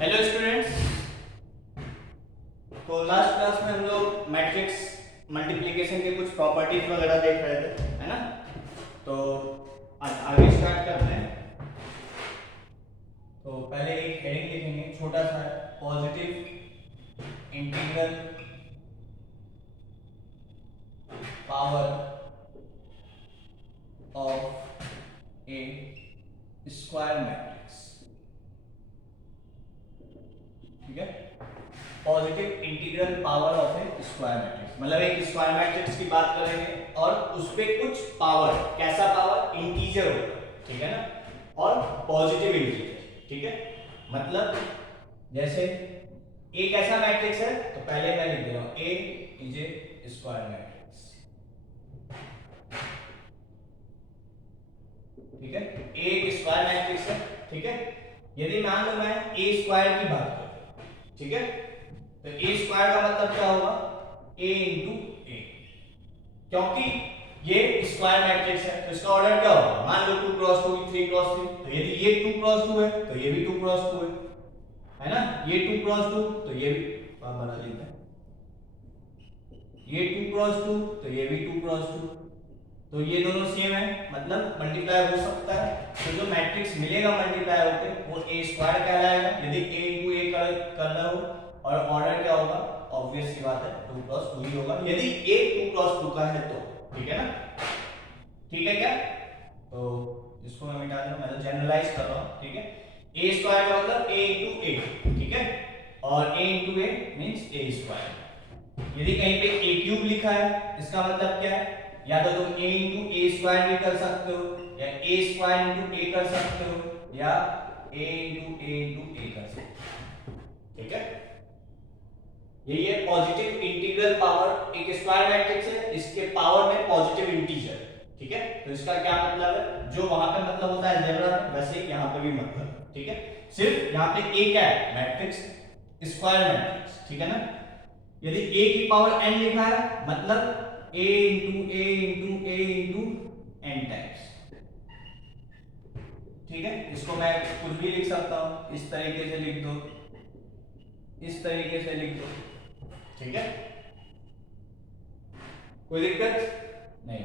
Hello students. तो last class में हम लोग मैट्रिक्स मल्टीप्लिकेशन के कुछ प्रॉपर्टीज वगैरह देख रहे थे, है ना। तो आगे स्टार्ट करते हैं। तो पहले एक हेडिंग लिखेंगे छोटा सा, positive integral power of A square matrix. ठीक है, positive integral power of A square matrix, मतलब एक स्क्वायर मैट्रिक्स की बात करेंगे और उस पे कुछ पावर, कैसा पावर, इंटीजर होगा, ठीक है ना, और पॉजिटिव इंटीजर। ठीक है, मतलब जैसे ए कैसा मैट्रिक्स है, तो पहले मैं लिख दे रहा हूं, ए इज ए स्क्वायर मैट्रिक्स। ठीक है, ए एक स्क्वायर मैट्रिक्स है। ठीक है, यदि मान लो मैं ए स्क्वायर की बात करूं, ठीक है, तो ए स्क्वायर का मतलब क्या होगा, ए इंटू ए, क्योंकि ये स्क्वायर मैट्रिक्स है तो इसका ऑर्डर क्या होगा, मान लो 2 क्रॉस 2 3 क्रॉस 3, तो यदि ये 2 क्रॉस 2 है तो ये भी 2 क्रॉस 2 है ना, ये 2 क्रॉस 2 तो ये भी बना लेते हैं, ये 2 क्रॉस 2 तो ये भी 2 क्रॉस 2, तो ये दोनों सेम है, मतलब मल्टीप्लाई हो सकता है। तो जो मैट्रिक्स मिलेगा मल्टीप्लाई होकर वो ए स्क्वायर कहलाएगा, यदि ए इंटू ए करना हो, और ऑर्डर क्या होगा, ऑब्वियस सी बात है 2 क्रॉस 2 ही होगा, यदि ए 2 क्रॉस 2 का है तो। ठीक है ना, ठीक है क्या, तो इसको मैं मिटा दूं, मैं तो जनरलाइज कर रहा हूं। ठीक है, ए स्क्वायर का मतलब ए इंटू ए, ठीक है, और ए इंटू ए मींस ए स्क्वायर। यदि कहीं पे ए क्यूब लिखा है इसका मतलब क्या है, या तो तुम a इंटू ए स्क्वायर भी कर सकते हो, या ए स्क्वायर इंटू ए कर सकते हो, या a इंटू ए कर सकते हो। ठीक है, यही है पॉजिटिव इंटीग्रल पावर। एक स्क्वायर मैट्रिक्स है, इसके पावर में पॉजिटिव इंटीजर। ठीक है, तो इसका क्या मतलब है, जो वहां पे मतलब होता है अलजेब्रा में, वैसे यहां पे भी मतलब। ठीक है, सिर्फ यहां पे a क्या है, मैट्रिक्स, स्क्वायर मैट्रिक्स। ठीक है ना, यदि a की पावर n लिखा है मतलब a into A into A into N times. ठीक है, इसको मैं कुछ भी लिख सकता हूं, इस तरीके से लिख दो, इस तरीके से लिख दो। ठीक है, कोई दिक्कत नहीं।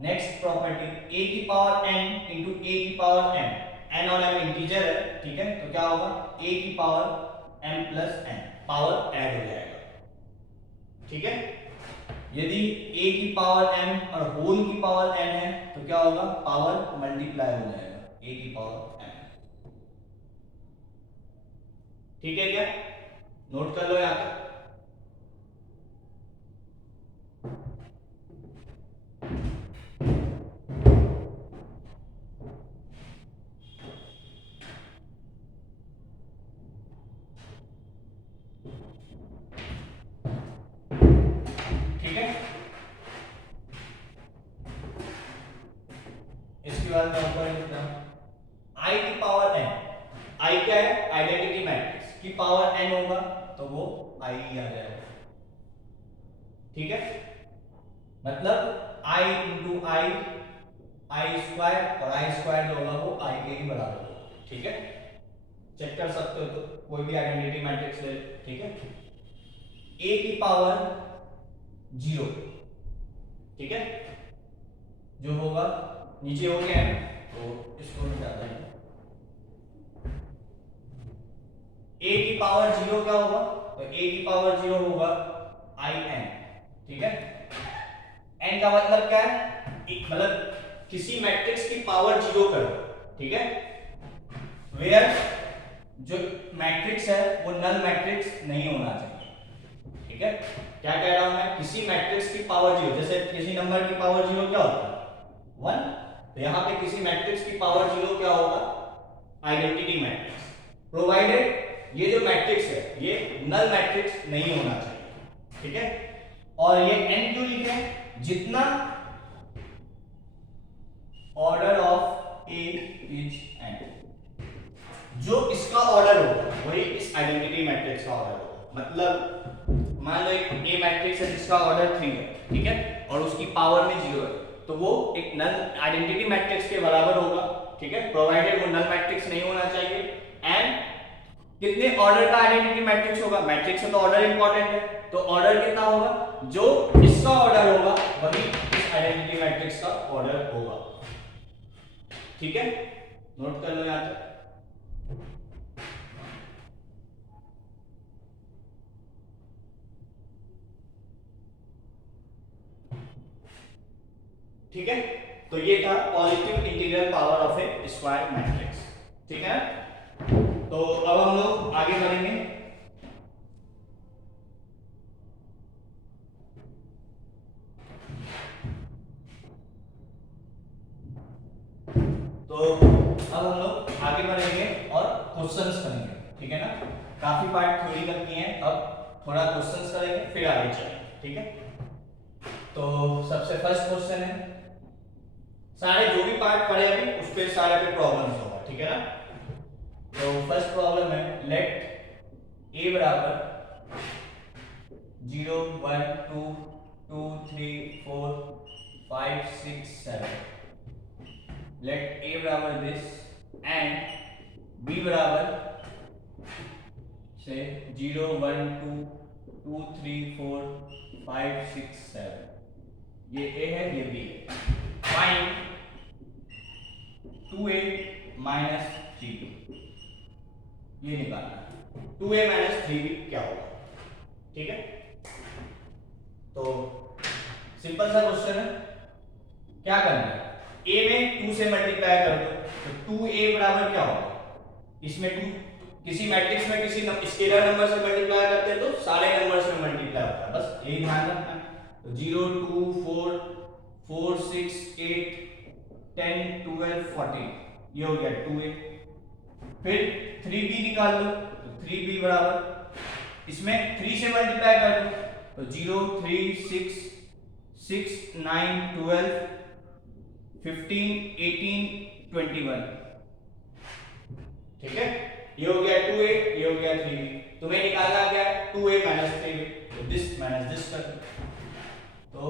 नेक्स्ट प्रॉपर्टी, a की पावर n इंटू ए की पावर m, n और m इंटीजर है। ठीक है, तो क्या होगा, a की power m plus n, power add हो जाएगा। ठीक है, यदि a की पावर m और होल की पावर n है तो क्या होगा, पावर मल्टीप्लाई हो जाएगा, a की पावर m। ठीक है क्या, नोट कर लो यहां तक। ठीक है, इसके बाद मैं ऊपर लिखता हूं, i की पावर n, i क्या है, आइडेंटिटी मैट्रिक्स की पावर n होगा तो वो i ही आ जाएगा। ठीक है, मतलब i इंटू आई स्क्वायर, और आई स्क्वायर जो होगा वो i के ही बराबर होगा। ठीक है, चेक कर सकते हो, तो कोई भी आइडेंटिटी मैट्रिक्स ले। ठीक है, a की पावर 0, ठीक है, जो होगा नीचे हो गया है तो इसको मिटाते हैं। a की पावर 0 क्या होगा, तो a की पावर 0 होगा i n। ठीक है, n का मतलब क्या है, मतलब किसी मैट्रिक्स की पावर 0 कर दो। ठीक है, वेयर जो मैट्रिक्स है वो नल मैट्रिक्स नहीं होना चाहिए। ठीक है, क्या कह रहा हूं मैं, किसी मैट्रिक्स की पावर 0, जैसे किसी नंबर की पावर 0 क्या होता है 1, तो यहां पे किसी मैट्रिक्स की पावर 0 क्या होगा, आइडेंटिटी मैट्रिक्स, प्रोवाइडेड ये जो मैट्रिक्स है ये नल मैट्रिक्स नहीं होना चाहिए। ठीक है, और ये n क्यों लिखे, जितना order of a is n, जो इसका ऑर्डर होगा वही इस आइडेंटिटी मैट्रिक्स का ऑर्डर होगा। मतलब मान लो एक ए मैट्रिक्स है जिसका ऑर्डर 3 है, ठीक है, और उसकी पावर में 0 है, तो वो एक नल आइडेंटिटी मैट्रिक्स के बराबर होगा। ठीक है, प्रोवाइडेड वो नल मैट्रिक्स नहीं होना चाहिए, एंड कितने ऑर्डर का आइडेंटिटी मैट्रिक्स होगा, मैट्रिक्स में तो ऑर्डर इंपॉर्टेंट है, तो ऑर्डर कितना होगा, जो इसका ऑर्डर होगा वही इस आइडेंटिटी मैट्रिक्स का ऑर्डर होगा। ठीक है, नोट कर लो यहां तक। ठीक है, तो ये था positive integral power of A square matrix. ठीक है, तो अब हम लोग आगे बढ़ेंगे। तो अब हम लोग आगे बढ़ेंगे और क्वेश्चंस करेंगे। ठीक है ना, काफी पार्ट थ्योरी तक किए हैं, अब थोड़ा क्वेश्चंस करेंगे फिर आगे चलेंगे। ठीक है, तो सबसे फर्स्ट क्वेश्चन है, सारे जो भी पार्ट पढ़े अभी उस पे सारे पे प्रॉब्लम्स होगा। ठीक है ना, तो फर्स्ट प्रॉब्लम है, लेट ए बराबर 0 1 2 2 3 4 5 6 7, लेट a बराबर दिस एंड b बराबर से 0 1 2 2 3 4 5 6 7, ये a है ये b है। फाइंड 2a माइनस 3b, ये निकालना है 2a माइनस 3b क्या होगा। ठीक है, तो सिंपल सा क्वेश्चन है, क्या करना है, a में 2 से मल्टीप्लाई कर दो, तो 2a बराबर क्या होगा, इसमें 2 किसी मैट्रिक्स में किसी स्केलर नंबर से मल्टीप्लाई करते हैं तो सारे नंबर से मल्टीप्लाई होता है, बस यही ध्यान रखना है। तो 0 2 4 4 6 8 10 12 14, ये हो गया 2a। फिर 3b निकाल लो, तो 3b बराबर इसमें 3 से मल्टीप्लाई कर दो, तो 0 3 6 6 9 12 15 18 21। ठीक है, ये हो गया 2a, ये हो गया 3b, तुम्हें निकालना क्या है 2a माइनस 3b, तो दिस माइनस दिस कर दो, तो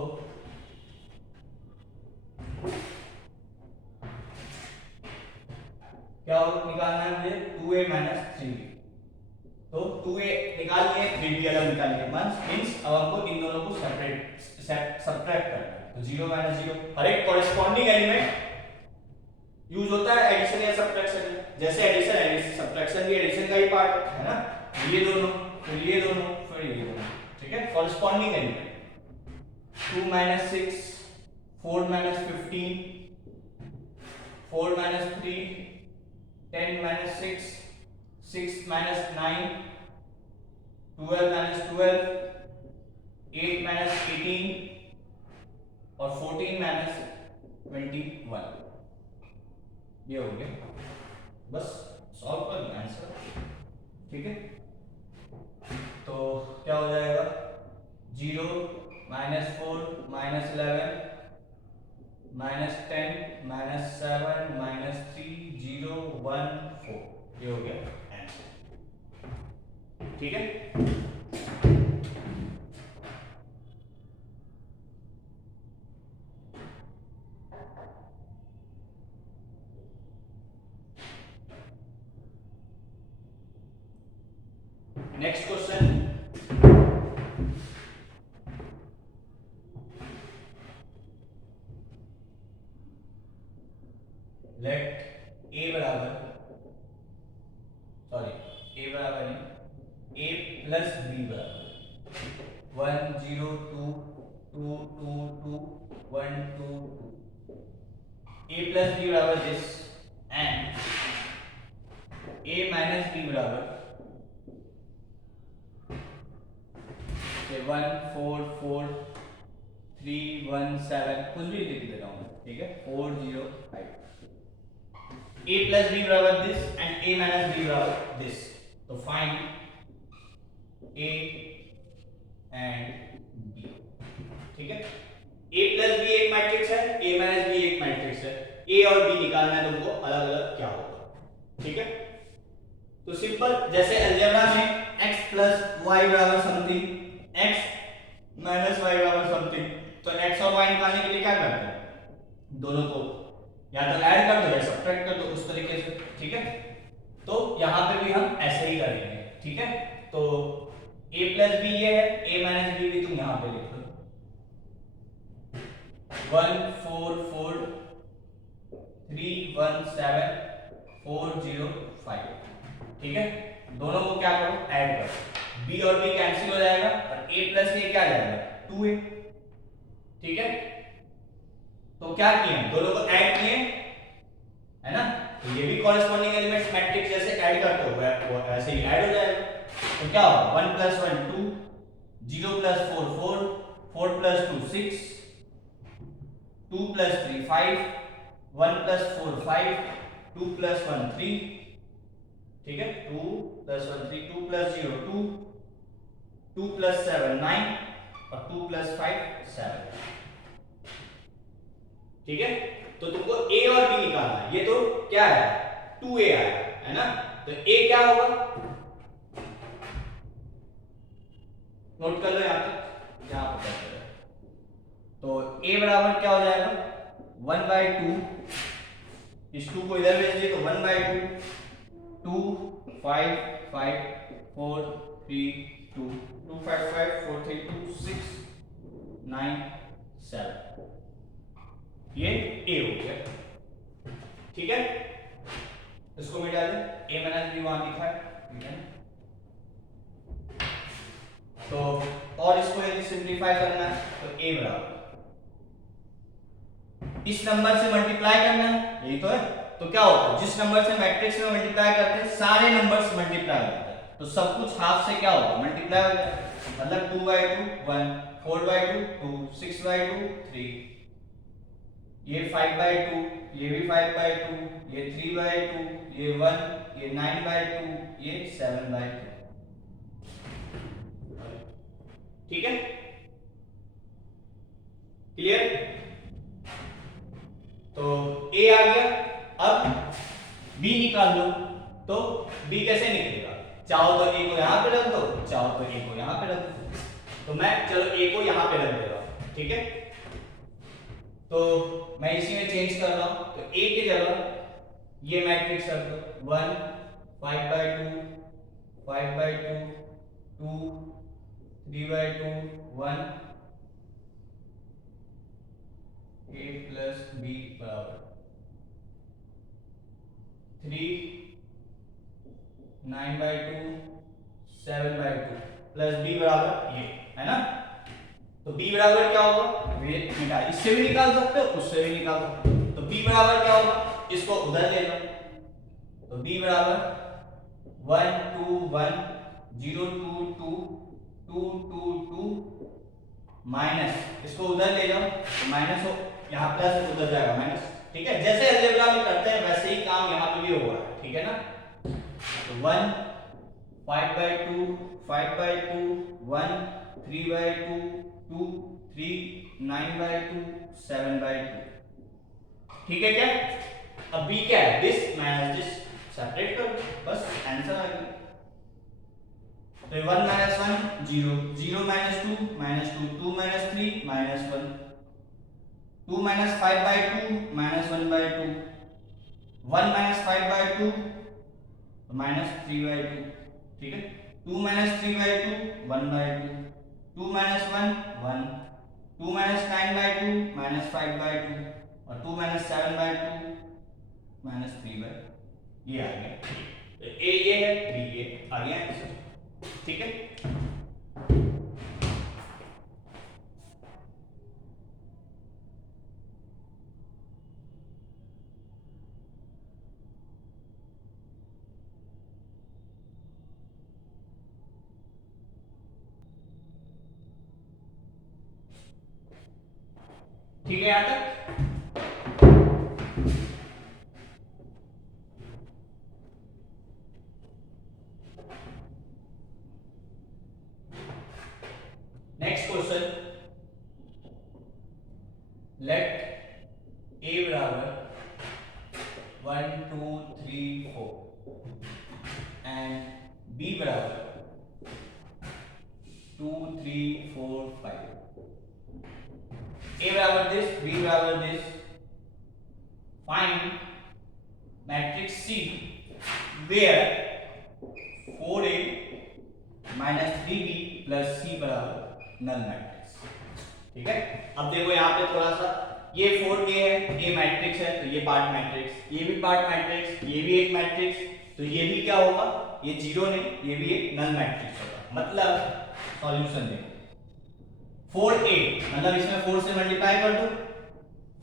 क्या निकालना है मुझे 2a माइनस 3b, तो 2a निकाल लिए 3b अलग निकाल लिए, मींस अब हमको इन दोनों को सब्ट्रैक्ट करना है, तो 0 माइनस 0, हर एक कॉरेस्पॉन्डिंग एलिमेंट यूज होता है एडिशन या सब्ट्रैक्शन में, जैसे एडिशन सब्ट्रैक्शन भी एडिशन का ही पार्ट है ना, ये दोनों फिर ये दोनों फिर ये दोनों। ठीक है, corresponding element 2 minus 6 4 minus 15 4 minus 3 10 minus 6 6 minus 9 12 minus 12 8 minus 18 और 14 minus 21, ये हो गया, बस सॉल्व कर लो आंसर। ठीक है, तो क्या हो जाएगा 0 minus 4 minus 11 minus 10 minus 7 minus 3 0 1 4, ये हो गया आंसर। ठीक है, नेक्स्ट क्वेश्चन, लेट a बराबर a बराबर नहीं a प्लस b बराबर 1 0 2 2 2 2 1 2 2, a प्लस b बराबर this and a minus b बराबर 1 4 4 3 1 7, कुछ भी लिख देता हूँ, ठीक है 4 0 5, a प्लस b बराबर this and a minus b बराबर दिस, तो फाइंड a एंड b। ठीक है, a प्लस b एक मैट्रिक्स है, a माइनस b एक मैट्रिक्स है, a और b निकालना है तुमको अलग अलग क्या होगा। ठीक है, तो सिंपल जैसे अलजेब्रा में x प्लस y बराबर समथिंग x माइनस y बराबर समथिंग, तो x और y निकालने के लिए क्या करते हैं, दोनों को या तो ऐड कर दो या सब्ट्रैक्ट कर दो, उस तरीके से। ठीक है, तो यहाँ पे भी हम ऐसे ही करेंगे, ठीक है। तो a प्लस बी ये है, a माइनस बी भी तुम यहाँ पे लिख लो, 1 4 4 3 1 7 4 0 5, ठीक है। दोनों को क्या करो, ऐड करो, b और b कैंसिल हो जाएगा और a प्लस a क्या आ जाएगा, 2a, ठीक है। तो क्या किए हम, दोनों को ऐड किए, है ना। तो ये भी कॉरेस्पॉन्डिंग एलिमेंट्स मैट्रिक्स जैसे ऐड करते हो वो ऐसे ही ऐड हो जाएगा। तो क्या होगा, 1 plus 1 2, 0 plus 4 4, 4 plus 2 6, 2 plus 3 5, 1 plus 4 5, 2 plus 1 3, ठीक है। 2 प्लस 1 3, 2 प्लस 0 2, 2 प्लस 7 9 और 2 प्लस 5 7, ठीक है। तो तुमको a और b निकालना है, ये तो क्या है, 2a आया है ना। तो a क्या होगा, नोट कर लो यहां तक, यहां पर कर लो। तो a बराबर क्या हो जाएगा, 1/2, इस 2 को इधर भेज दिए तो 1/2, 2 5 5 4 3 2, 2 5 5 4 3 2 6 9 7, ये a हो गया, ठीक है। इसको मिटा दे, a माइनस बी वहां लिखा है, ठीक है। तो और इसको यदि सिंपलीफाई करना है तो a बराबर इस नंबर से मल्टीप्लाई करना है, यही तो है। तो क्या होता है, जिस नंबर से मैट्रिक्स में मल्टीप्लाई करते हैं सारे नंबर्स मल्टीप्लाई होते हैं, तो सब कुछ हाफ से क्या होगा, मल्टीप्लाई हो जाएगा। मतलब 2/2 1, 4/2 2, 6/2 3, ये 5/2, ये भी 5/2, ये 3/2, ये 1, ये 9/2, ये 7/2, ठीक है। क्लियर। तो a आ गया, अब b निकाल लो। तो b कैसे निकलेगा, चाहो तो a को यहां पे रख दो, चाहो तो a को यहां पे रख दो। तो मैं चलो a को यहां पे रख दे रहा हूं, ठीक है। तो मैं इसी में चेंज कर रहा हूं, तो a की जगह ये मैट्रिक्स रख दो, 1 5/2 5/2 2 3/2 1, a प्लस b बराबर 3 9/2 7/2 प्लस b बराबर ये, है ना। तो b बराबर क्या होगा, ये निकाल, इससे भी निकाल सकते हो, उससे भी निकाल सकते हो। तो b बराबर क्या होगा, इसको उधर ले लो, तो b बराबर 1 2 1 0 2 2 2 2 2 माइनस, इसको उधर ले जाओ तो माइनस हो, यहाँ प्लस उधर जाएगा माइनस, ठीक है। जैसे अलजेब्रा में करते हैं वैसे ही काम यहाँ पे भी होगा, ठीक है ना। तो 1 5/2 5/2 1 3/2 2 3 9/2 7/2, ठीक है क्या। अब b क्या है, दिस माइनस दिस, सेपरेट करो, बस आंसर आ गया। तो 1 minus 1 0 0 minus 2 -2 2 minus 3 -1 2 minus 5/2 -1/2 1 minus 5/2 -3/2, ठीक है। 2 माइनस 3/2 1/2 2 माइनस 1 1 2 माइनस 9/2 -5/2 और 2 माइनस 7/2 -3/2, ये आ गया। तो a ये है, b ये आ गया आंसर, ठीक है। ठीक है यहां तक। नेक्स्ट क्वेश्चन, लेट a बराबर 1 2 3 4 एंड b बराबर 2 3 4 5, a बराबर दिस, b बराबर this, find matrix C where 4a minus 3b plus c बराबर नल मैट्रिक्स। ठीक है, अब देखो यहाँ पे थोड़ा सा, ये 4a है, ये मैट्रिक्स है, तो ये पार्ट मैट्रिक्स, ये भी पार्ट मैट्रिक्स, ये भी एक मैट्रिक्स, तो ये भी क्या होगा, ये जीरो नहीं, ये भी एक नल मैट्रिक्स होगा। मतलब सॉल्यूशन देखो, 4a मतलब इसमें 4 से मल्टीप्लाई कर दो,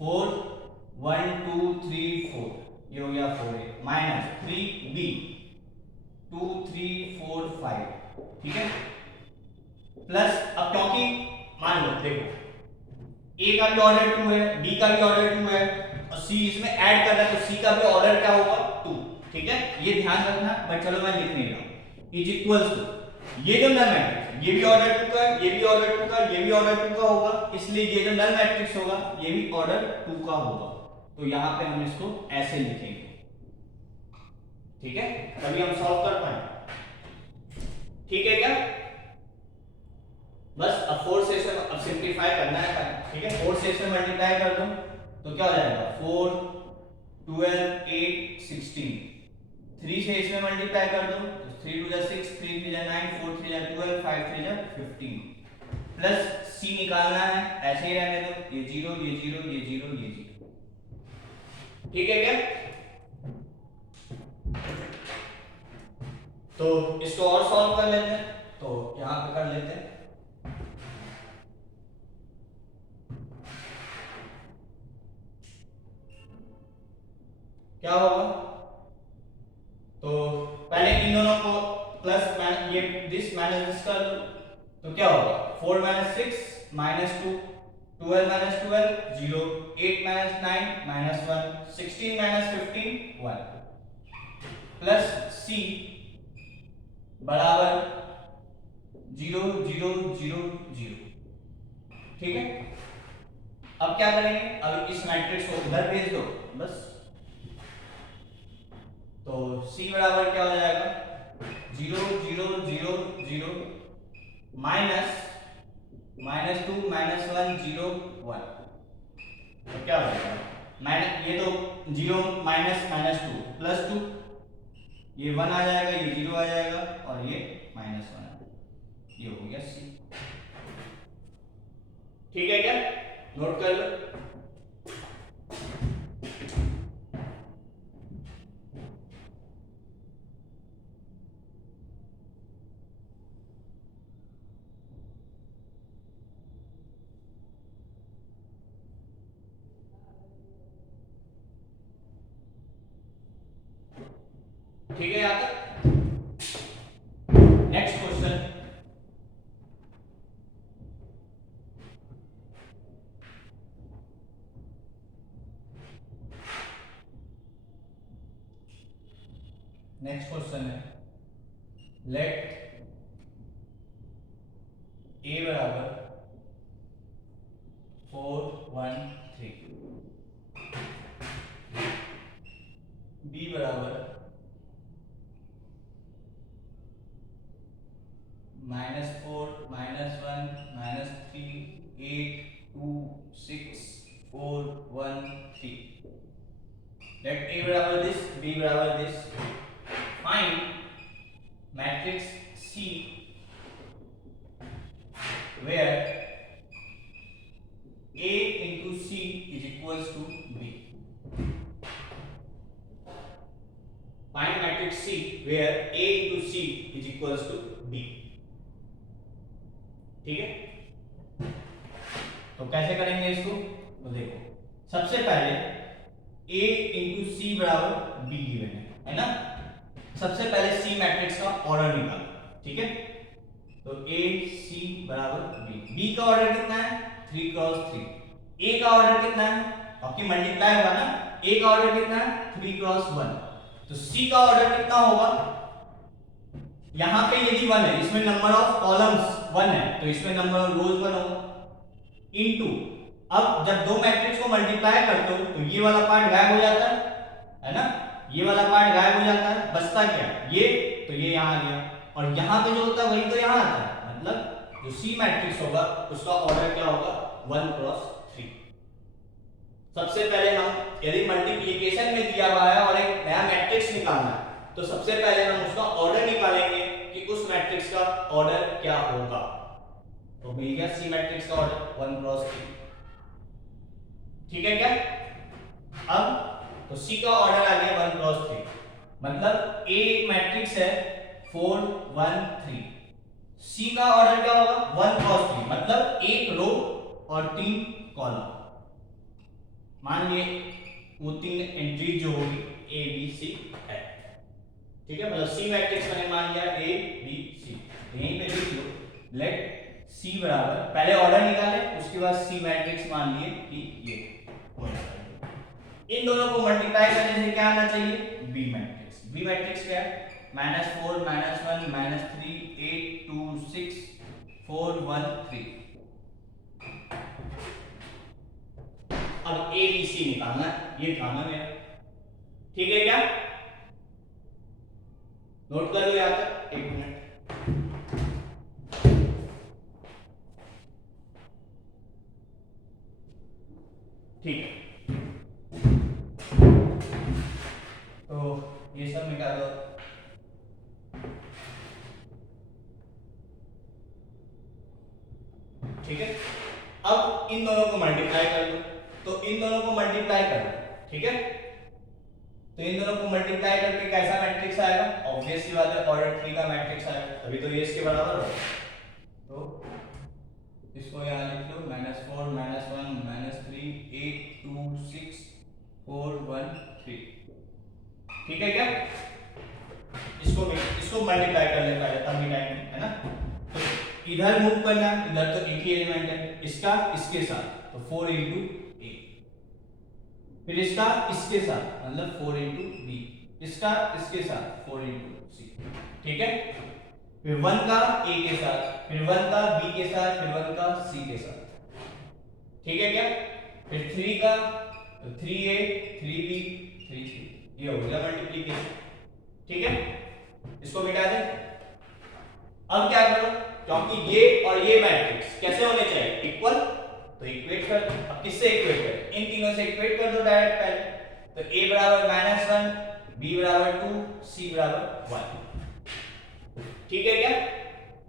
4 1 2 3 4, ये हो गया 4a माइनस 3b 2 3 4 5, ठीक है, प्लस अब क्योंकि मान लो देखो a का भी ऑर्डर 2 है, b का भी ऑर्डर 2 है और c इसमें ऐड कर रहा है, तो c का भी ऑर्डर क्या होगा 2। ठीक है, ये ध्यान रखना, बट चलो मैं लिख नहीं रहा हूं, इज इक्वल्स टू ये जो नल मैट्रिक्स, ये भी ऑर्डर 2 का है, ये भी ऑर्डर 2 का है, ये भी ऑर्डर 2 का होगा, इसलिए ये जो नल मैट्रिक्स होगा ये भी ऑर्डर 2 का होगा। तो यहां पे हम इसको ऐसे लिखेंगे। ठीक है, तभी हम सॉल्व कर पाएंगे। ठीक है क्या, बस अब 4 से इसे अब सिंपलीफाई करना है। ठीक है, 4 से इसे मल्टीप्लाई कर दो तो क्या हो जाएगा, 4 12 8 16, 3 से इसमें मल्टीप्लाई कर दो तो 3 2 जा 6, 3 3 जा 9, 4 3 जा 12, 5 3 जा 15, प्लस c निकालना है, ऐसे ही रहने दो, ये 0 ये 0 ये 0 ये 0। ठीक है क्या, तो इसको और सॉल्व कर लेते हैं, तो यहां पे कर लेते हैं। क्या होगा, तो पहले इन दोनों को प्लस ये दिस माइनस दिस कर दो, तो क्या होगा 4 minus 6 minus 2, 12 minus 12 0, 8 minus 9 minus 1, 16 minus 15 1, plus c बराबर 0 0 0 0। ठीक है, अब क्या करेंगे, अब इस मैट्रिक्स को उधर भेज दो बस, तो c बराबर क्या हो जाएगा 0 0 0 0 माइनस 2 माइनस 1 0 1, तो क्या हो जाएगा माइनस, ये तो 0 माइनस माइनस 2 प्लस 2, ये 1 आ जाएगा, ये 0 आ जाएगा और ये माइनस 1 आ जाएगा, ये हो गया c। ठीक है क्या, नोट कर लो। ठीक है, यहां तक। नेक्स्ट क्वेश्चन, नेक्स्ट क्वेश्चन है, लेट a बराबर 4 1 3, b बराबर -4 -1 -3 8 2 6 4 1 3, let a बराबर this, b बराबर this, find matrix C where a into c is equals to b। find matrix C where a into c is equals to b। ठीक है, तो कैसे करेंगे इसको, तो देखो सबसे पहले a into c बराबर b गिवन है ना, सबसे पहले c मैट्रिक्स का ऑर्डर निकालो। ठीक है, तो a c बराबर b, b का ऑर्डर कितना है 3 क्रॉस 3, a का ऑर्डर कितना है, क्योंकि मल्टीप्लाई होगा ना, a का ऑर्डर कितना है 3 क्रॉस 1, तो c का ऑर्डर कितना होगा, यहां पे यदि 1 है, इसमें नंबर ऑफ कॉलम्स 1 है, तो इसमें नंबर ऑफ रोज 1 होगा, इनटू अब जब दो मैट्रिक्स को मल्टीप्लाई करते हो तो ये वाला पार्ट गायब हो जाता है ना, ये वाला पार्ट गायब हो जाता है, बचता क्या ये, तो ये यहां आ गया, और यहां पे जो होता है वही तो यहां आता है, मतलब जो सी मैट्रिक्स होगा उसका ऑर्डर क्या होगा 1 क्रॉस 3। सबसे पहले हम यदि मल्टीप्लिकेशन में दिया हुआ है और एक नया मैट्रिक्स निकालना है, तो सबसे पहले हम उसका ऑर्डर निकालेंगे कि उस मैट्रिक्स का ऑर्डर क्या होगा। तो मिल गया सी मैट्रिक्स का ऑर्डर 1 क्रॉस 3। ठीक है क्या? अब तो सी का ऑर्डर आ गया 1 क्रॉस 3, मतलब ए एक मैट्रिक्स है 4 1 3। सी का ऑर्डर क्या होगा 1 क्रॉस 3, मतलब एक रो और 3 कॉलम। मान लिए वो 3 एंट्री जो होगी ए बी सी है। ठीक है, मतलब सी मैट्रिक्स मैंने मान लिया ए बी सी। यहीं पे लिख लो लेट सी बराबर, पहले ऑर्डर निकाले उसके बाद सी मैट्रिक्स मान लिए कि ये हो जाता है। इन दोनों को मल्टीप्लाई करने से क्या आना चाहिए बी मैट्रिक्स। बी मैट्रिक्स क्या है -4 -1 -3 8 2 6 4 1 3। अब ए बी सी निकालना, ये काम है मेरा। ठीक है क्या? नोट कर लो यहां तक, एक मिनट। ठीक है, तो ये सब मिटा दो। ठीक है, अब इन दोनों को मल्टीप्लाई कर दो। तो इन दोनों को मल्टीप्लाई कर दो। ठीक है, तो इन दोनों को मल्टीप्लाई करके कैसा मैट्रिक्स आएगा? ऑब्वियस सी बात है ऑर्डर 3 का मैट्रिक्स आएगा, तभी तो ये इसके बराबर होगा। तो इसको यहां लिख लो -4 -1 -3 8 2 6 4 1 3। ठीक है क्या? इसको मल्टीप्लाई कर ले पहले, तभी टाइम है ना। तो इधर मूव करना, इधर तो एक ही एलिमेंट है, इसका इसके साथ तो 4 इंटू ए, फिर इसका इसके साथ मतलब 4 इंटू बी, इसका इसके साथ 4 इंटू सी। ठीक है, फिर 1 का ए के साथ, फिर 1 का बी के साथ, फिर 1 का सी के साथ। ठीक है क्या? फिर 3 का तो 3a 3b 3c, ये हो गया मल्टीप्लिकेशन। ठीक है, इसको मिटा दे। अब क्या करो, क्योंकि ये और ये मैट्रिक्स कैसे होने चाहिए इक्वल, तो इक्वेट कर दो। अब किससे इक्वेट करें? इन तीनों से इक्वेट कर दो डायरेक्ट पहले। तो a बराबर -1, b बराबर 2, c बराबर 1। ठीक है क्या?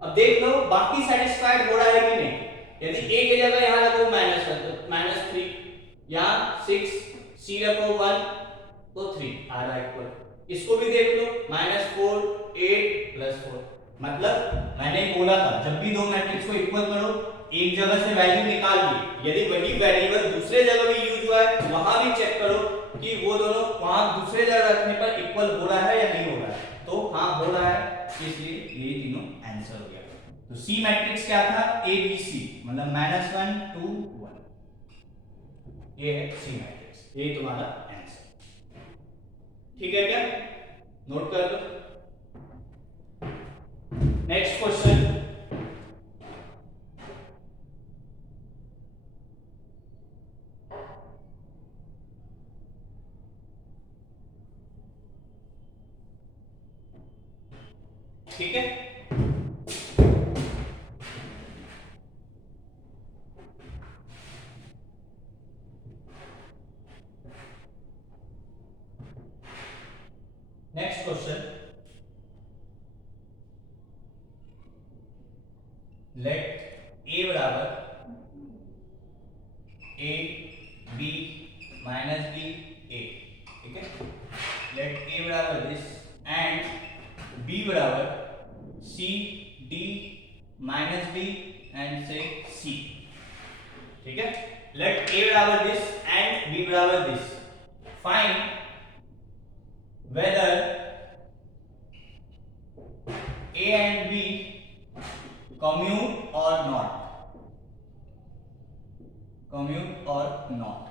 अब देख लो बाकी सेटिस्फाइड हो रहा है कि नहीं। यदि a की जगह यहां रखो -1 तो -3, यहां 6, c रखो 1 तो 3 आ रहा है इक्वल। इसको भी देख लो -4 8 +4, मतलब मैंने बोला था जब भी दो मैट्रिक्स को इक्वल करो एक जगह से वैल्यू निकाल ली, यदि वही वेरिएबल दूसरे जगह भी यूज हुआ है वहां भी चेक करो कि वो दोनों वहां दूसरे जगह रखने पर इक्वल हो रहा है या नहीं हो रहा है। तो हाँ हो रहा है, इसलिए ये तीनों आंसर हो गया। तो सी मैट्रिक्स क्या था ए बी सी, मतलब -1 2 1, ये है सी मैट्रिक्स, ये तुम्हारा आंसर। ठीक है क्या? नोट कर लो। नेक्स्ट क्वेश्चन, ठीक है। नेक्स्ट क्वेश्चन, लेट a बराबर a b minus b a। ठीक है, लेट a बराबर दिस एंड b बराबर c d minus b and से c। ठीक है, लेट a बराबर दिस एंड b बराबर this, find whether a and b commute or not, commute or not,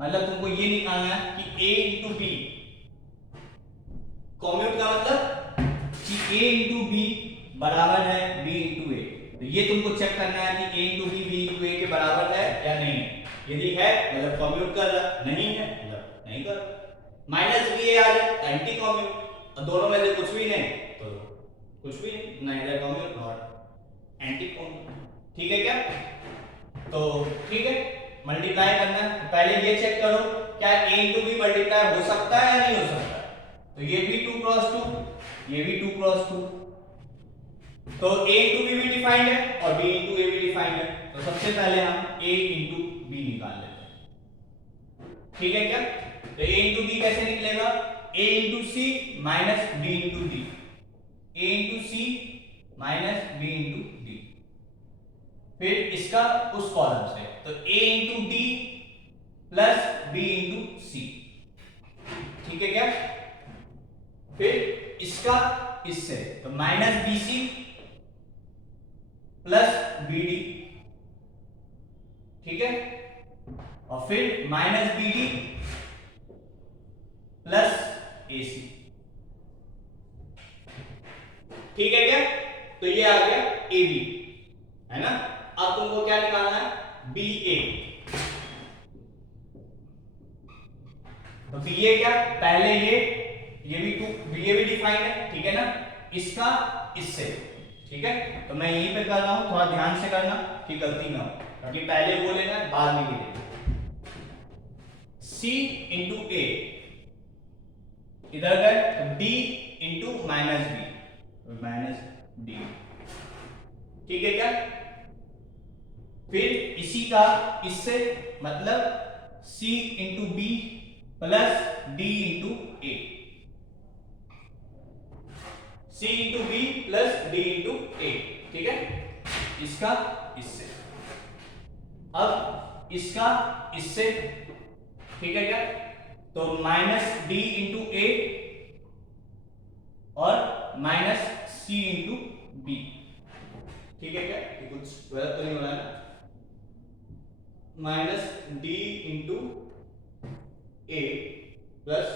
मतलब तुमको ये निकालना है कि a इंटू बी, कॉम्यूट का मतलब कि a इंटू बी बराबर है b इंटू ए। तो ये तुमको चेक करना है कि a into b b into a के बराबर है या नहीं है। यदि है मतलब कॉम्यूट कर रहा, नहीं है मतलब नहीं कर रहा। माइनस बी ए आ जाए एंटी कॉम्यूट, और दोनों में से कुछ भी नहीं तो कुछ भी नहीं, neither commute not anti commute. ठीक है क्या? तो ठीक है, मल्टीप्लाई करना है तो पहले ये चेक करो क्या a इंटू बी मल्टीप्लाई हो सकता है या नहीं हो सकता। तो ये भी 2 क्रॉस 2, ये भी 2 क्रॉस 2। तो a इंटू बी भी डिफाइंड है और b इंटू ए भी डिफाइंड है। तो सबसे पहले हम a इंटू बी निकाल लेते हैं, ठीक है क्या? तो a इंटू बी कैसे निकलेगा? a into C minus b into D, a into C minus b into D. फिर इसका उस कॉलम से, तो a into D plus b into C, ठीक है क्या? फिर इसका इससे, तो minus B C plus B D, ठीक है? और फिर minus B D plus A C, ठीक है क्या? तो ये आ गया ए बी, है ना? अब तुमको क्या निकालना है? बी ए। तो बी ए क्या? पहले ये भी टू, बी ए भी डिफाइन है, ठीक है ना? इसका इससे, ठीक है? तो मैं यहीं पे कर रहा हूं, थोड़ा ध्यान से करना कि गलती ना हो, क्योंकि पहले वो लेना है बाद में ये लेना। सी इंटू ए इधर गए तो D into minus B, minus D, ठीक है क्या? फिर इसी का इससे, मतलब C into B plus D into A, C into B plus D into A, ठीक है? इसका इससे, अब इसका इससे, ठीक है क्या? तो माइनस डी इंटू ए और माइनस सी इंटू बी, ठीक है क्या? ये कुछ गलत तो नहीं हो रहा है ना? Minus D into A plus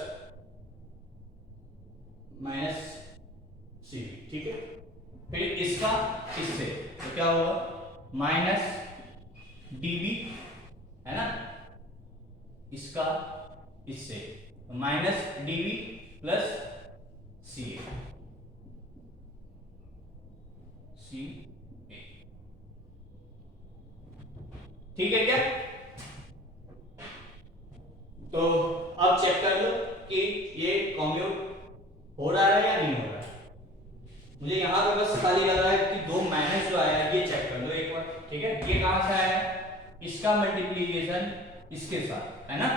minus सी, ठीक है? फिर इसका इससे, तो क्या होगा? माइनस डी बी, है ना? इसका इससे, तो माइनस डी बी प्लस सी ए, सी ए, ठीक है क्या? तो अब चेक कर लो कि ये कॉम्यूट हो रहा है या नहीं हो रहा है। मुझे यहां पे बस खाली लग रहा है कि दो माइनस जो आया है ये चेक कर लो एक बार, ठीक है? ये कहां से आया है? इसका मल्टीप्लिकेशन इसके साथ, है ना?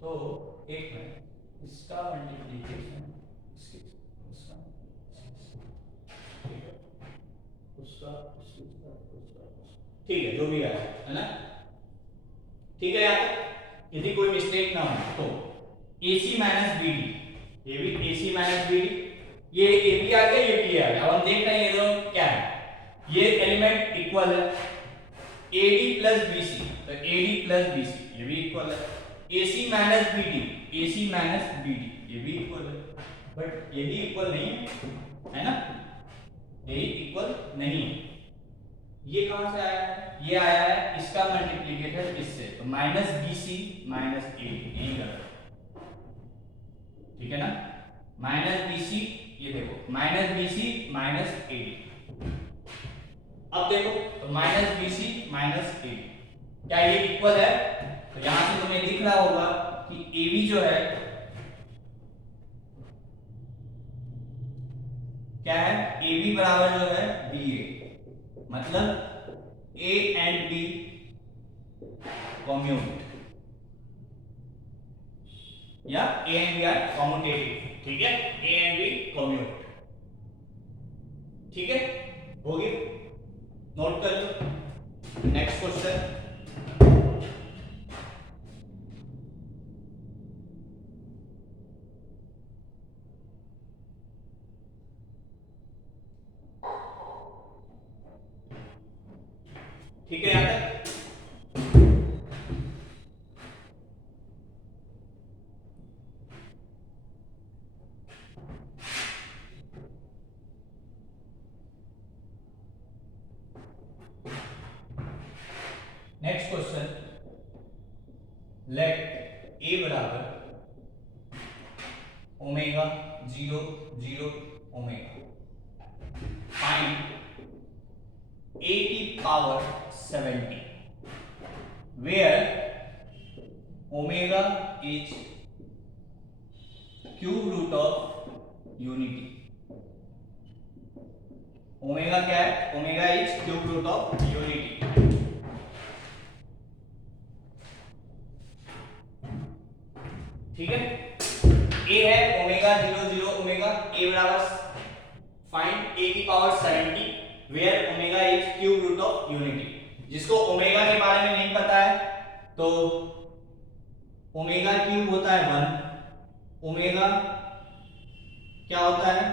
तो एक मिनट, इसका मल्टीप्लिकेशन इसके, उसका, ठीक है? उसका, ठीक है, जो भी आया है ना? ठीक है यार, यदि कोई मिस्टेक ना हो तो AC माइनस बी डी, ये भी AC माइनस बी डी, ये ए बी आ गया, ये बी आ गया। अब हम देख रहे हैं ये दोनों क्या है, ये एलिमेंट इक्वल है, AD प्लस BC, तो AD प्लस BC ये भी इक्वल है, AC minus BD, AC minus BD ये भी इक्वल है, बट ये भी इक्वल नहीं है ना? ये इक्वल नहीं है। ये कहां से आया है? ये आया है इसका मल्टीप्लिकेशन इससे, तो माइनस BC माइनस AD, यही कर, ठीक है ना? माइनस BC, ये देखो माइनस BC माइनस AD। अब देखो तो माइनस BC माइनस AD, क्या ये इक्वल है? तो यहां से तुम्हें दिख रहा होगा कि AB जो है क्या है? AB बराबर जो है BA, मतलब A एंड B कॉम्यूट, या A and B are commutative, ठीक है? A एंड B कॉम्यूट, ठीक है? हो गया, नोट कर लो। नेक्स्ट क्वेश्चन, ठीक है? यहाँ तक नेक्स्ट क्वेश्चन, लेट A बराबर ओमेगा 0 0 ओमेगा, फाइंड A की power 70 where omega is cube root of unity. Omega क्या है? Omega is cube root of unity. ठीक है, ए है ओमेगा 0 ओमेगा, ए बराबर फाइंड ए की power 70 where omega is cube root of unity. जिसको omega के बारे में नहीं पता है तो ओमेगा क्यूब होता है 1, ओमेगा क्या होता है,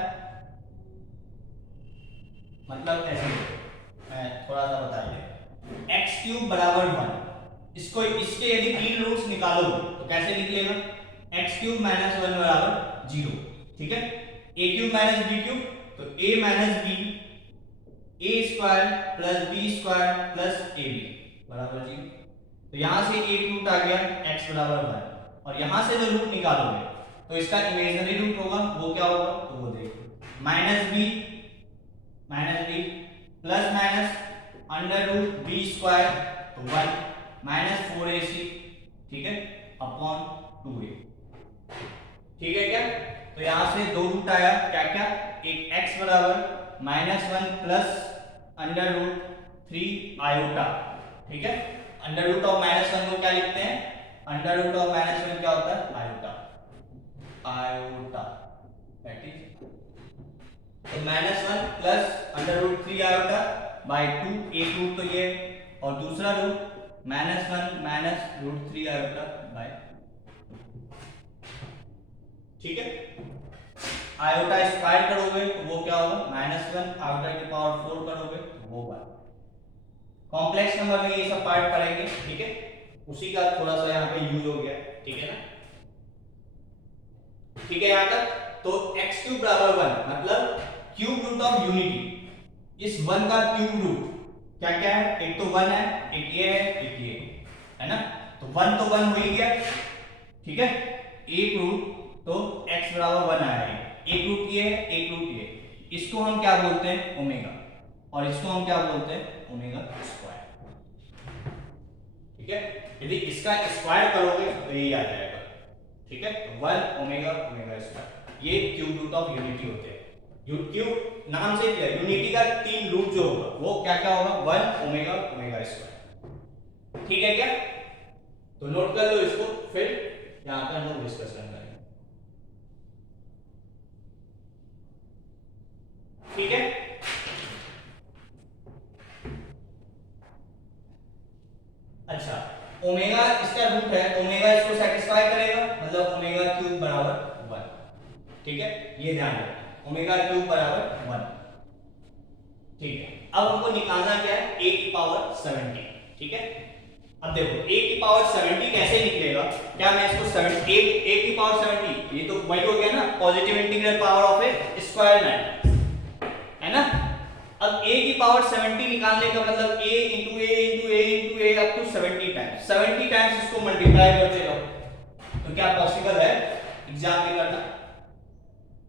मतलब ऐसे मैं थोड़ा सा बताइए, एक्स क्यूब बराबर 1। इसको इसके यदि 3 रूट्स निकालोगे तो कैसे निकलेगा? एक्स क्यूब माइनस 1 बराबर 0। ठीक है, A cube minus B cube, तो A minus B A square plus B square plus A B बराबर 0। तो यहां से एक रूट आ गया x बराबर 1, और यहां से जो रूट निकालोगे तो इसका इमेजिनरी रूट होगा, वो क्या होगा? तो वो देखो minus B plus minus under root B square, तो 1 माइनस 4ac, ठीक है, अपॉन 2a। ठीक है क्या? तो यहां से दो रूट आया, क्या क्या? एक x बराबर -1 प्लस अंडर रूट 3 आयोटा। ठीक है, अंडर रूट ऑफ -1 को क्या लिखते हैं? अंडर रूट ऑफ -1 क्या होता है? आयोटा। आयोटा दैट इज तो -1 plus under root 3 iota by 2, एक रूट तो ये और दूसरा root -1 minus root 3 iota by, ठीक है। आयोटा स्क्वायर करोगे तो वो क्या होगा? -1 आयोटा की पावर 4 करोगे तो वो 1। कॉम्प्लेक्स नंबर में ये सब पार्ट पढ़ेंगे, ठीक है, उसी का थोड़ा सा यहाँ पे यूज हो गया, ठीक है ना। ठीक है यहाँ तक। तो x क्यूब बराबर 1 मतलब क्यूब रूट ऑफ यूनिटी। इस 1 का क्यूब रूट क्या क्या है? एक तो 1 है, एक ये है, एक ये है ना। तो 1 तो 1 हो ही गया, ठीक है। एक रूट तो x बराबर 1 आया है, एक रूट ये है, एक रूट ये। इसको हम क्या बोलते हैं? ओमेगा, और इसको हम क्या बोलते हैं? Omega square. ठीक है, यदि इसका स्क्वायर करोगे तो यही आ जाएगा, ठीक है। 1 ओमेगा ओमेगा स्क्वायर, ये क्यूब रूट ऑफ यूनिटी होते हैं। क्यूब नाम से यूनिटी का 3 रूट जो होगा वो क्या क्या होगा? 1 ओमेगा ओमेगा स्क्वायर। ठीक है क्या? तो नोट कर लो इसको, फिर यहां पर हम लोग डिस्कशन करेंगे, ठीक है। अच्छा, ओमेगा इसका रूट है, ओमेगा इसको सेटिस्फाई करेगा, मतलब ओमेगा क्यूब बराबर 1, ठीक है, ये ध्यान रखना, ओमेगा क्यूब बराबर 1। ठीक है, अब हमको निकालना क्या है? a की पावर 70, ठीक है। अब देखो a की पावर 70 कैसे निकलेगा? क्या मैं इसको 70 a की पावर 70, ये तो वही हो गया ना, positive integral power of A square matrix, है ना। अब a की पावर 70 निकालने का मतलब a into A up to 70 times, 70 times इसको मल्टीप्लाई करते रहो। तो क्या पॉसिबल है एग्जाम में करना,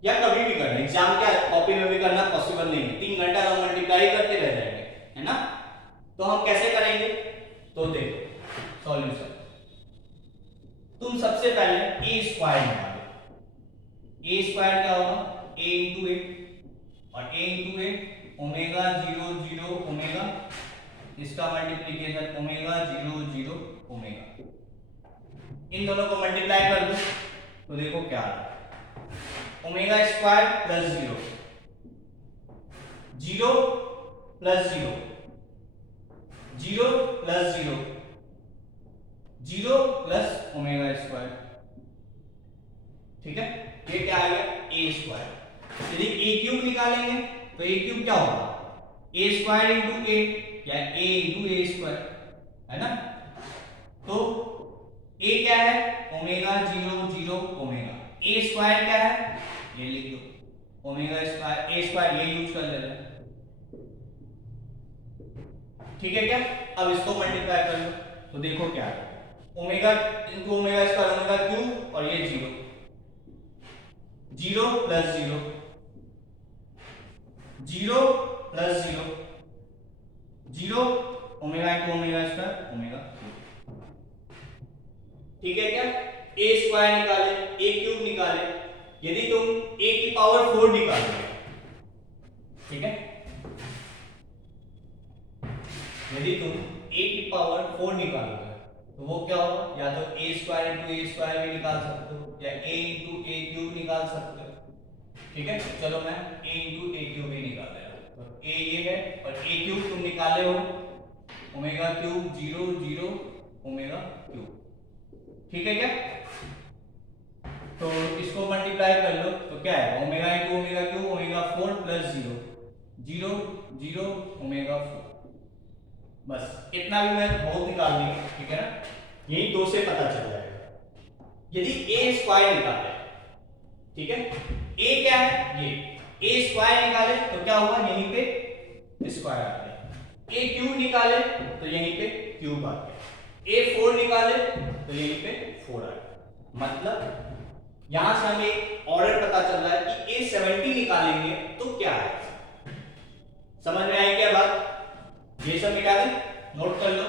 या कभी भी करना? एग्जाम क्या कॉपी में भी करना पॉसिबल नहीं है, 3 घंटा हम मल्टीप्लाई करते रह जाएंगे, है ना। तो हम कैसे करेंगे? तो देखो सॉल्यूशन, तुम सबसे पहले ए स्क्वायर निकालो। ए स्क्वायर क्या होगा? ए इंटू ए, और ए इंटू ए ओमेगा 0 ओमेगा, इसका मल्टीप्लिकेशन ओमेगा 0 ओमेगा, इन दोनों को मल्टीप्लाई कर दो तो देखो क्या आ रहा है? Omega square plus 0 plus 0 plus 0 plus omega square, ठीक है। ये क्या आ गया? ए स्क्वायर। यदि ए क्यूब निकालेंगे तो ए क्यूब क्या होगा? ए स्क्वायर इंटू ए, या ए इंटू ए स्क्वायर, है ना। तो ए क्या है? ओमेगा 0 ओमेगा, ए स्क्वायर क्या है? ये लिख दो ओमेगा स्क्वायर, ए स्क्वायर ये यूज कर लेना, ठीक है क्या। अब इसको मल्टीप्लाई कर लो तो देखो क्या है? Omega into omega square omega cube, और ये 0 plus 0 plus 0 omega into omega square omega, ठीक है क्या? ए स्क्वायर निकाले, ए क्यूब निकाले, यदि तुम ए की पावर 4 निकालोगे, ठीक है, यदि तुम ए की पावर 4 निकालोगे तो वो क्या होगा? या तो ए स्क्वायर इंटू ए स्क्वायर भी निकाल सकते हो या ए इंटू ए क्यूब निकाल सकते हो, ठीक है। चलो मैं a इंटू ए क्यूब ही निकाल रहा हूं, तो a ये है और a क्यूब तुम निकाले हो ओमेगा क्यूब 0 0 ओमेगा क्यूब, ठीक है क्या? तो इसको मल्टीप्लाई कर लो तो क्या है? Omega into omega cube omega 4 plus 0 0 0 omega 4, बस इतना भी मैं बहुत निकाल देंगे, ठीक है ना? यही 2 से पता चल जाएगा। यदि a स्क्वायर निकाले, ठीक है, a क्या है? ये a स्क्वायर निकाले तो क्या हुआ? यहीं पे स्क्वायर आ गया। a क्यूब निकाले तो यहीं पे क्यूब आ गया। a 4 निकाले तो यहीं पे 4 आ गया। मतलब यहां से हमें ऑर्डर पता चल रहा है कि a 70 निकालेंगे तो क्या है। समझ में आई क्या बात? ये सब मिटा दें, नोट कर लो।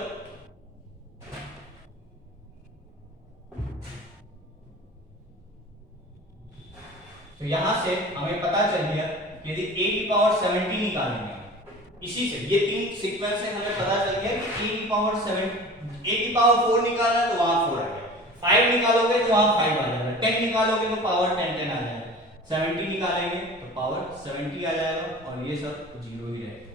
तो यहां से हमें पता चल गया कि यदि a की पावर 70 निकालेंगे, इसी से ये 3 सीक्वेंस से हमें पता चल गया कि a की पावर 4 निकालना है तो वहां 4 आ गया, 5 निकालोगे तो वहां 5 आ जाएगा, 10 निकालोगे तो पावर 10 10 आ जाएगा, 70 निकालेंगे तो पावर 70 आ जाएगा और ये सब 0 ही रहेगा।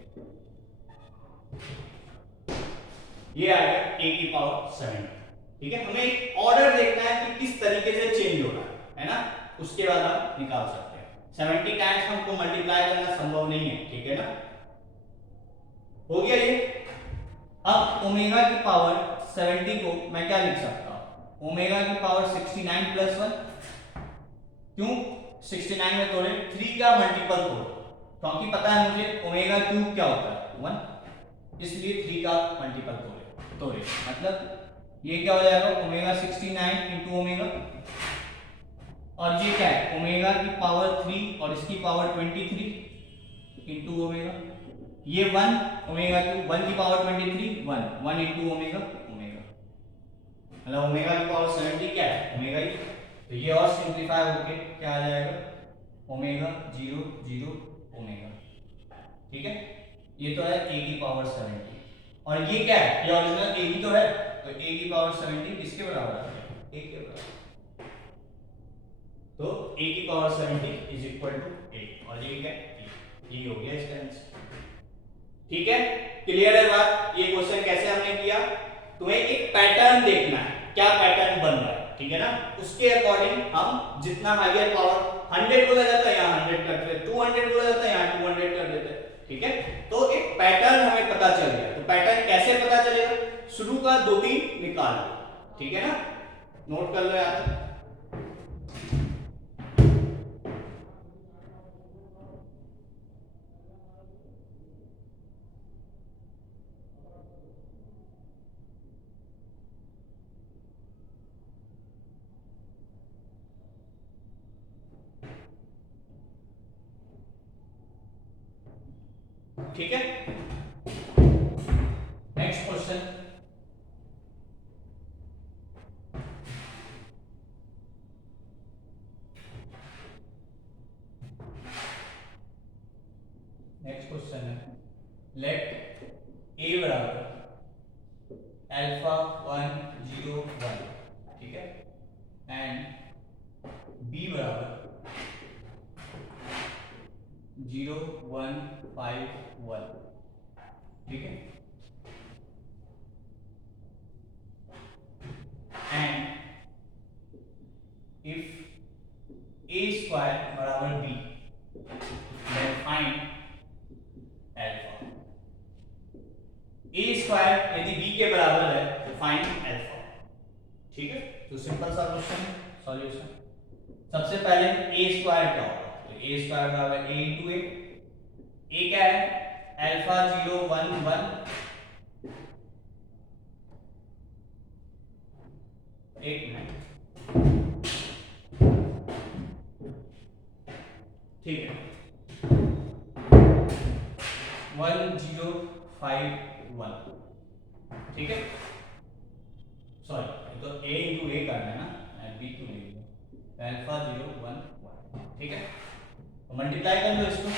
ये आएगा a की पावर 70, ठीक है। हमें एक ऑर्डर देखना है कि किस तरीके से चेंज हो रहा है ना, उसके बाद आप निकाल सकते हैं। 70 टाइम्स हमको मल्टीप्लाई करना संभव नहीं है, ठीक है ना? हो गया ये। अब ओमेगा की पावर 70 को मैं क्या लिख सकता हूं? ओमेगा की पावर 69 प्लस 1, क्यों 69 में तोड़े? 3 का मल्टीपल तोड़ो, क्योंकि पता है मुझे ओमेगा क्यूब क्या होता है 1, इसलिए 3 का मल्टीपल तोड़े, मतलब ये क्या हो जाएगा? ओमेगा 69 इंटू ओमेगा, और ये क्या है? ओमेगा की पावर 3 और इसकी पावर 23 इंटू ओमेगा, ये 1 ओमेगा क्यूब 1 की पावर 23 1 इंटू ओमेगा ओमेगा, मतलब ओमेगा की पावर 70 क्या है? ओमेगा ही। तो ये और सिंपलीफाई होके क्या आ जाएगा? ओमेगा 0 0 ओमेगा, ठीक है। ये तो है a की पावर 70 और ये क्या है? ये ओरिजिनल a ही तो है, तो a की पावर 70 किसके बराबर आ गया? a के बराबर। तो a की power 70 is equal to a, और ये क्या है? ये हो गया इसका आंसर, ठीक है। क्लियर है बात? ये क्वेश्चन कैसे हमने किया? तुम्हें एक पैटर्न देखना है, क्या पैटर्न बन रहा है, ठीक है ना? उसके अकॉर्डिंग हम जितना हायर पावर 100 बोला जाता है यहाँ 100 कर देते, 200 बोला जाता है यहाँ 200 कर देते हैं, ठीक है। तो एक पैटर्न हमें पता चल गया। तो पैटर्न कैसे पता चलेगा? शुरू का 2-3 निकाल लो, ठीक है ना? नोट कर लो यार। ठीक है, नेक्स्ट क्वेश्चन। नेक्स्ट क्वेश्चन है, लेट a बराबर अल्फा 1 0 1, ठीक है, एंड b बराबर 0 1 5 1, ठीक है, एंड इफ a स्क्वायर बराबर b, then find alpha. a square यदि b के बराबर है तो फाइंड अल्फा, ठीक है। तो सिंपल सा क्वेश्चन सॉल्यूशन। सबसे पहले a स्क्वायर क्या होगा? तो a स्क्वायर बराबर a इंटू a क्या है? अल्फा 0 1 1, एक मिनट, ठीक है, 1 0 5 1, ठीक है। सॉरी, तो a इंटू a का अल्फा 0 1 1, ठीक है। तो मल्टीप्लाई कर लो इसको,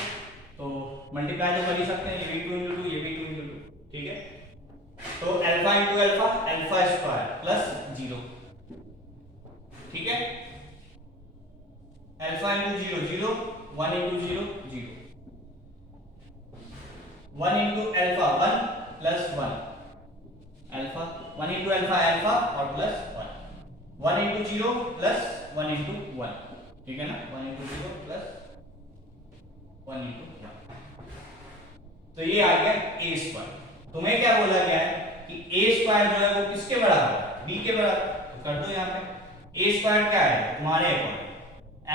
तो मल्टीप्लाई तो कर ही सकते हैं, ये भी 2 into 2 ये भी 2 into 2, ठीक है। तो alpha into alpha alpha square plus 0, ठीक है। Alpha into 0 0, 1 into 0 0, 1 into alpha 1 plus 1, alpha 1 into alpha alpha और प्लस 1, 1 इंटू 0 प्लस 1 इंटू 1, ठीक है ना, 1 इंटू 0 प्लस 1 इंटू 1। तो ये आ गया ए स्क्वायर। तुम्हें क्या बोला गया है कि ए स्क्वायर जो है वो किसके बराबर है, बी के बराबर, तो कर दो यहाँ पे। ए स्क्वायर क्या है तुम्हारे according,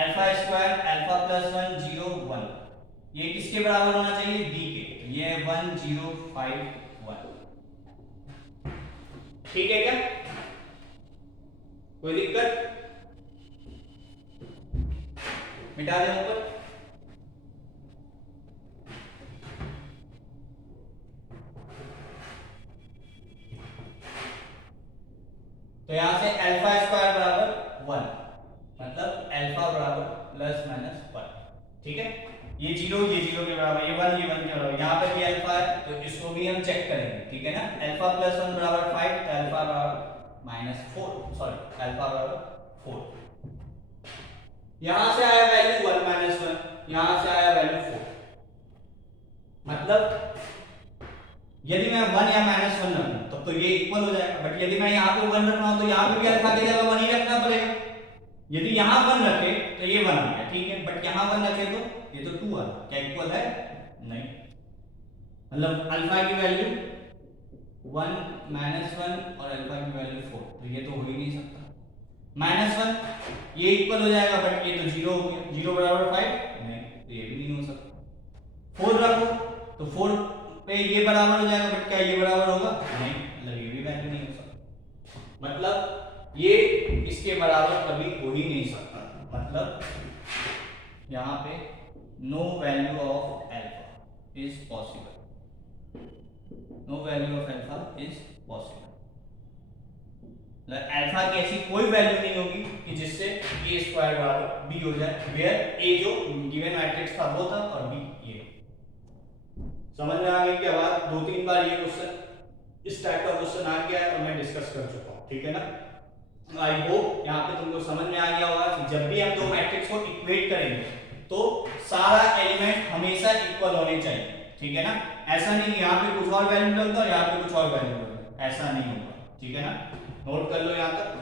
alpha square alpha plus 1 0 1, ये किसके बराबर होना चाहिए, बी के, तो ये 1 0 5 1, ठीक है क्या, कोई दिक्कत, मिटा दें ऊपर। तो यहां से अल्फा स्क्वायर बराबर 1, मतलब अल्फा बराबर प्लस माइनस 1, ठीक है। ये 0 के बराबर, ये 1 के बराबर, यहां पे भी अल्फा है तो इसको भी हम चेक करेंगे, ठीक है ना। अल्फा प्लस 1 बराबर 5, तो अल्फा बराबर माइनस 4, सॉरी अल्फा बराबर 4, यहां से आया वैल्यू 1 माइनस 1, यहां से आया वैल्यू 4, मतलब यदि मैं 1 या माइनस 1 रखूं तब तो ये इक्वल हो जाएगा, बट यदि मैं यहाँ पे 1 रख रहा हूं तो यहाँ पे भी अल्फा की जगह 1 ही रखना पड़ेगा। यदि यहाँ 1 रखे तो ये 1 आ गया, ठीक है, बट यहाँ 1 रखे तो ये तो 2 आ गया, क्या इक्वल है, नहीं, मतलब अल्फा की वैल्यू 1 माइनस 1 और अल्फा की वैल्यू 4, तो ये तो हो ही नहीं सकता। माइनस 1 ये इक्वल हो जाएगा, बट ये तो 0 हो गया, 0 बराबर 5 नहीं, तो ये भी नहीं हो सकता। 4 रखो तो 4 पे ये बराबर हो जाएगा, बट क्या ये बराबर होगा, नहीं, मतलब ये भी वैल्यू नहीं हो सकता, मतलब ये इसके बराबर कभी हो ही नहीं सकता, मतलब यहाँ पे no value of alpha is possible, no value of alpha is possible, मतलब अल्फा की ऐसी कोई वैल्यू नहीं होगी कि जिससे ए स्क्वायर बराबर बी हो जाए, वेयर ए जो गिवन मैट्रिक्स था वो था और बी ये। समझ में आ गई क्या बात, 2-3 बार ये क्वेश्चन इस टाइप का क्वेश्चन आ गया है और मैं डिस्कस कर चुका हूं, ठीक है ना। आई होप यहाँ पे तुमको समझ में आ गया होगा कि जब भी हम दो मैट्रिक्स को इक्वेट करेंगे तो सारा एलिमेंट हमेशा इक्वल होने चाहिए, ठीक है ना। ऐसा नहीं यहाँ पे कुछ और वैल्यू लगता है, यहाँ पे कुछ और वैल्यू लगता है, ऐसा नहीं होगा, ठीक है ना, नोट कर लो यहाँ तक।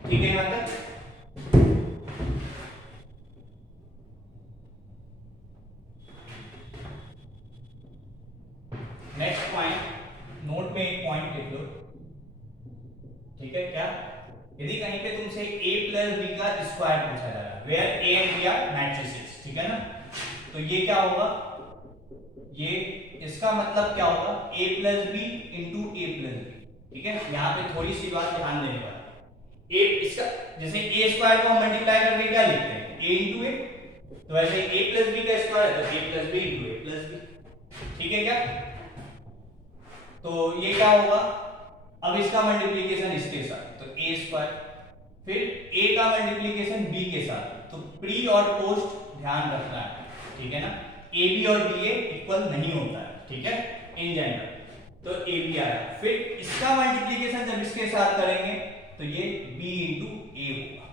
ठीक है यहाँ तक। नेक्स्ट पॉइंट, नोट में एक पॉइंट लिख लो, ठीक है क्या, यदि कहीं पे तुमसे a प्लस बी का स्क्वायर पूछा जा रहा है, where a and b are matrices, ठीक है ना, तो ये क्या होगा, ये इसका मतलब क्या होगा, a plus B into a plus B, ठीक है। यहाँ पे थोड़ी सी बात ध्यान देने वाली, a इसका जैसे a स्क्वायर को हम मल्टीप्लाई करके क्या लिखते हैं, a इंटू a, तो वैसे a प्लस बी का स्क्वायर है तो a plus B into a plus B, ठीक है क्या। तो ये क्या होगा, अब इसका मल्टीप्लिकेशन इसके साथ तो a स्क्वायर, फिर a का मल्टीप्लिकेशन b के साथ, तो प्री और पोस्ट ध्यान रखना है, ठीक है ना। ab और ba इक्वल नहीं होता है, ठीक है, इन जनरल, तो ab आया, फिर इसका मल्टीप्लिकेशन जब इसके साथ करेंगे तो ये b इंटू a होगा,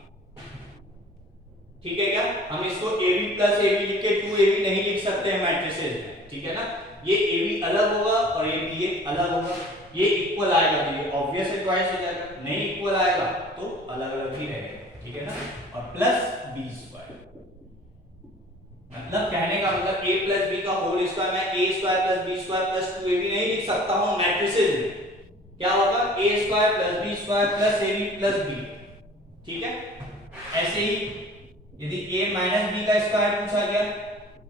ठीक है क्या। हम इसको ab प्लस ab लिख के 2ab नहीं लिख सकते हैं मैट्रिसेस, ठीक है ना, ये ab अलग होगा और ये ba अलग होगा, ये इक्वल आएगा तो ये ऑब्वियस है ट्वाइस हो जाएगा, नहीं इक्वल आएगा तो अलग अलग ही रहेगा, ठीक है ना, और प्लस b स्क्वायर, मतलब कहने का मतलब a प्लस b का होल स्क्वायर मैं a square plus b square plus 2ab नहीं लिख सकता हूं मैट्रिसेस में, क्या होगा a square plus b square plus ab plus b, ठीक है। ऐसे ही यदि a माइनस b का स्क्वायर पूछा गया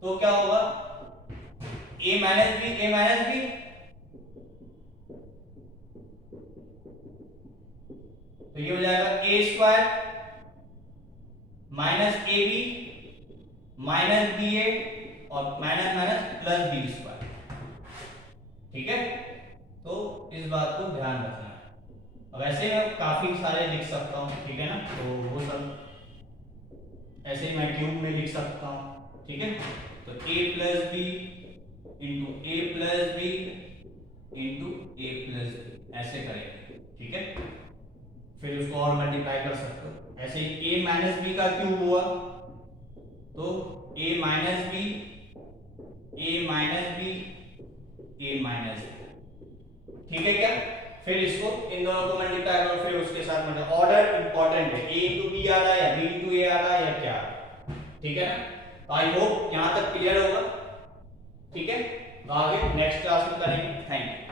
तो क्या होगा, a माइनस b तो ये हो जाएगा A square minus A B minus B A और minus minus plus B square. ठीक है, तो इस बात को ध्यान रखना है। वैसे मैं काफी सारे लिख सकता हूँ, ठीक है ना, तो वो सब ऐसे ही मैं क्यूब में लिख सकता हूँ। ठीक है, तो a plus B into A plus B into A plus B ऐसे करेंगे। ठीक है, फिर उसको और मल्टीप्लाई कर सकते हो। ऐसे ही a माइनस बी का क्यूब हुआ तो a minus B a minus B a minus B. ठीक है क्या, फिर इसको इन दोनों को मल्टीप्लाई करो, फिर उसके साथ मतलब ऑर्डर इंपॉर्टेंट है, a इंटू बी आ रहा है या b इंटू ए आ रहा है या क्या। ठीक है ना, आई होप यहां तक क्लियर होगा। ठीक है, तो आगे नेक्स्ट क्लास में करेंगे। Thank you.